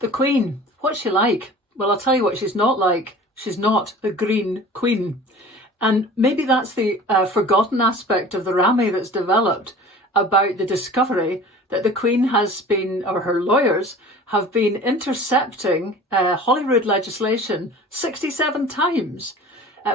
The Queen, what's she like? Well, I'll tell you what she's not like. She's not a green queen. And maybe that's the forgotten aspect of the Rami that's developed about the discovery that the Queen has been, or her lawyers, have been intercepting Holyrood legislation 67 times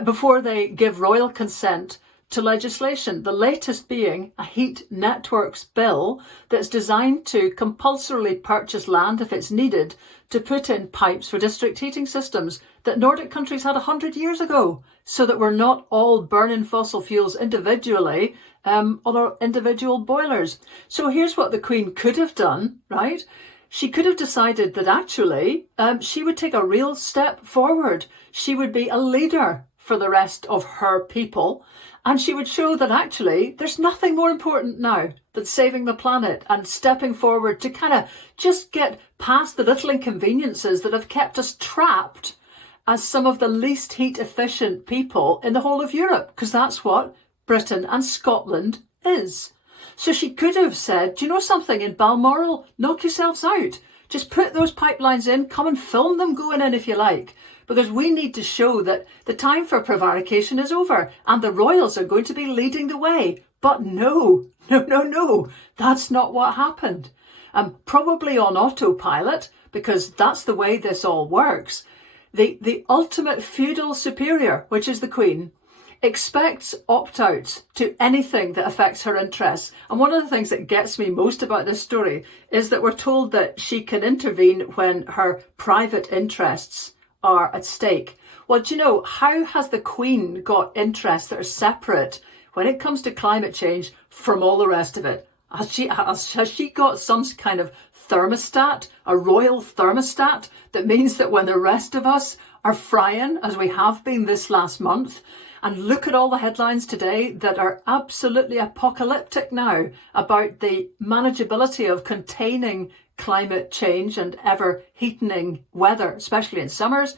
before they give royal consent to legislation, the latest being a heat networks bill that's designed to compulsorily purchase land if it's needed to put in pipes for district heating systems that Nordic countries had 100 years ago, so that we're not all burning fossil fuels individually on our individual boilers. So here's what the Queen could have done, right? She could have decided that actually she would take a real step forward. She would be a leader for the rest of her people. And she would show that actually there's nothing more important now than saving the planet and stepping forward to kind of just get past the little inconveniences that have kept us trapped as some of the least heat efficient people in the whole of Europe, because that's what Britain and Scotland is. So she could have said, do you know something, in Balmoral, knock yourselves out. Just put those pipelines in, come and film them going in if you like. Because we need to show that the time for prevarication is over and the royals are going to be leading the way. But no, that's not what happened. Probably on autopilot, because that's the way this all works. The ultimate feudal superior, which is the Queen, expects opt-outs to anything that affects her interests. And one of the things that gets me most about this story is that we're told that she can intervene when her private interests are at stake. Well, do you know, how has the Queen got interests that are separate when it comes to climate change from all the rest of it? Has she got some kind of thermostat, a royal thermostat, that means that when the rest of us are frying, as we have been this last month, and look at all the headlines today that are absolutely apocalyptic now about the manageability of containing climate change and ever heatening weather, especially in summers.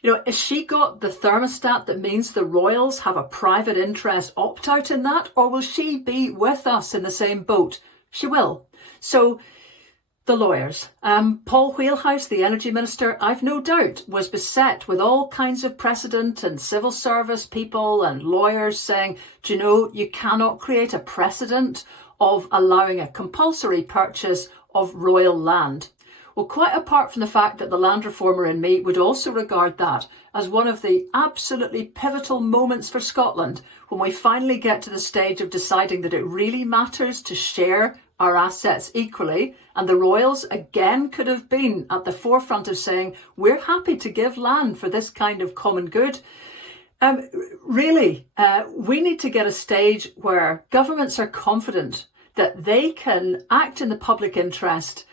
You know, has she got the thermostat that means the royals have a private interest opt-out in that, or will she be with us in the same boat? She will. So the lawyers, Paul Wheelhouse, the energy minister, I've no doubt was beset with all kinds of precedent and civil service people and lawyers saying, do you know, you cannot create a precedent of allowing a compulsory purchase of royal land. Well, quite apart from the fact that the land reformer in me would also regard that as one of the absolutely pivotal moments for Scotland, when we finally get to the stage of deciding that it really matters to share our assets equally, and the royals again could have been at the forefront of saying, we're happy to give land for this kind of common good. We need to get a stage where governments are confident that they can act in the public interest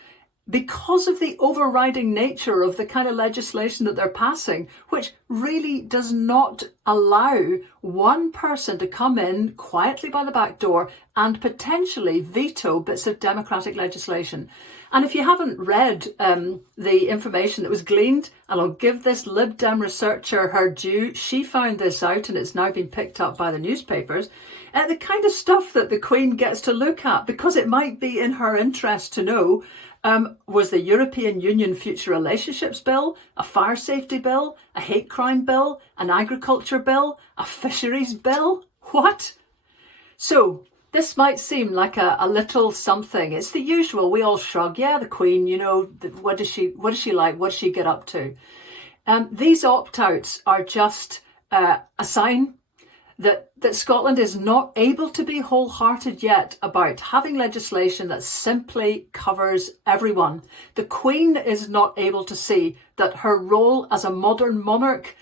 because of the overriding nature of the kind of legislation that they're passing, which really does not allow one person to come in quietly by the back door and potentially veto bits of democratic legislation. And if you haven't read the information that was gleaned, and I'll give this Lib Dem researcher her due, she found this out and it's now been picked up by the newspapers, the kind of stuff that the Queen gets to look at, because it might be in her interest to know, was the European Union Future Relationships Bill, a fire safety bill, a hate crime bill, an agriculture bill, a fisheries bill? What? So this might seem like a little something. It's the usual. We all shrug. Yeah, the Queen, you know, what does she like? What does she get up to? These opt-outs are just a sign that Scotland is not able to be wholehearted yet about having legislation that simply covers everyone. The Queen is not able to see that her role as a modern monarch,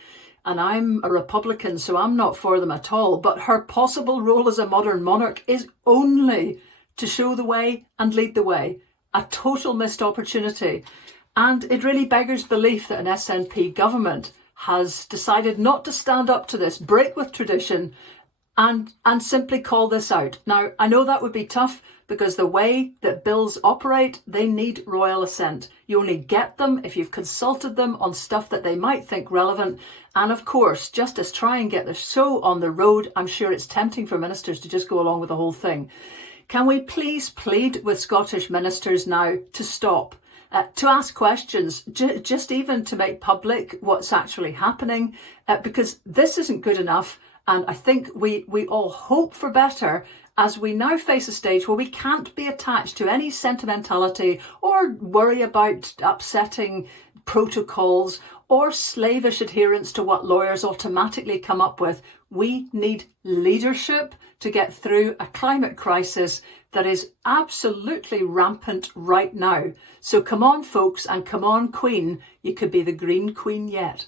and I'm a Republican, so I'm not for them at all, but her possible role as a modern monarch is only to show the way and lead the way. A total missed opportunity. And it really beggars belief that an SNP government has decided not to stand up to this, break with tradition, and simply call this out. Now, I know that would be tough because the way that bills operate, they need royal assent. You only get them if you've consulted them on stuff that they might think relevant. And of course, just as try and get the show on the road, I'm sure it's tempting for ministers to just go along with the whole thing. Can we please plead with Scottish ministers now to stop? to ask questions, just even to make public what's actually happening, because this isn't good enough. And I think we all hope for better as we now face a stage where we can't be attached to any sentimentality or worry about upsetting protocols or slavish adherence to what lawyers automatically come up with. We need leadership to get through a climate crisis that is absolutely rampant right now. So come on, folks, and come on, Queen. You could be the Green Queen yet.